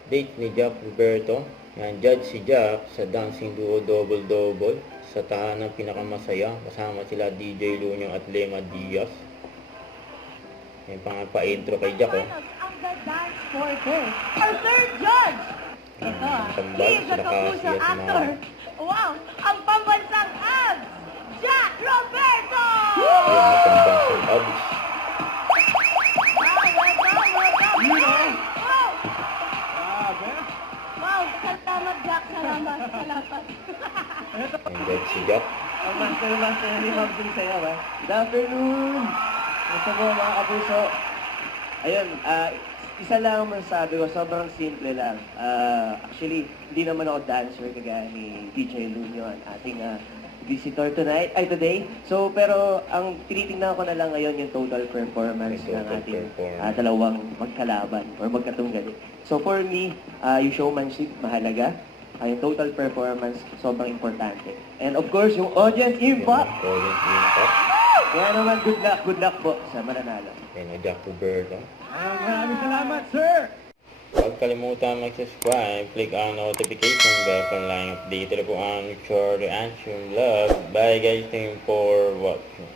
update ni Jack Roberto. Yan, judge si Jack sa dancing duo double-double sa tahanang pinakamasaya. Kasama sila DJ Lunyo at Lema Diaz. Yan, pa-intro kay Jack, oh. Ang the dance for this. Our third judge. Ito, tambal, he is a sila Cassie kapuso at actor. Wow, ang pambansang abs, Jack Roberto! Yan, pambansang abs. Welcome. Wow, salamat Jack, salamat. Yan, judge si Jack. Ang master ni Ma'am din sa'yo, ba? Good afternoon! Gusto mo, mga kapuso? Ayun, isa lang ang masasabi ko, sobrang simple lang. Actually, hindi naman ako dancer kagaya ni DJ Lunyo, ang ating visitor today. So, pero ang tinitingnan ko na lang ngayon yung total performance ng ating dalawang magkalaban or magkatunggali. So, for me, yung showmanship, mahalaga. Yung total performance, sobrang importante. And of course, yung audience impact. Audience impact. Kaya naman, good luck po sa mananalo. Yan, Jack Roberto. Maraming salamat, sir! Huwag kalimutan mag-subscribe, click ang notification bell para lang updated po ang future reaction vlog. Bye guys, thank you for watching.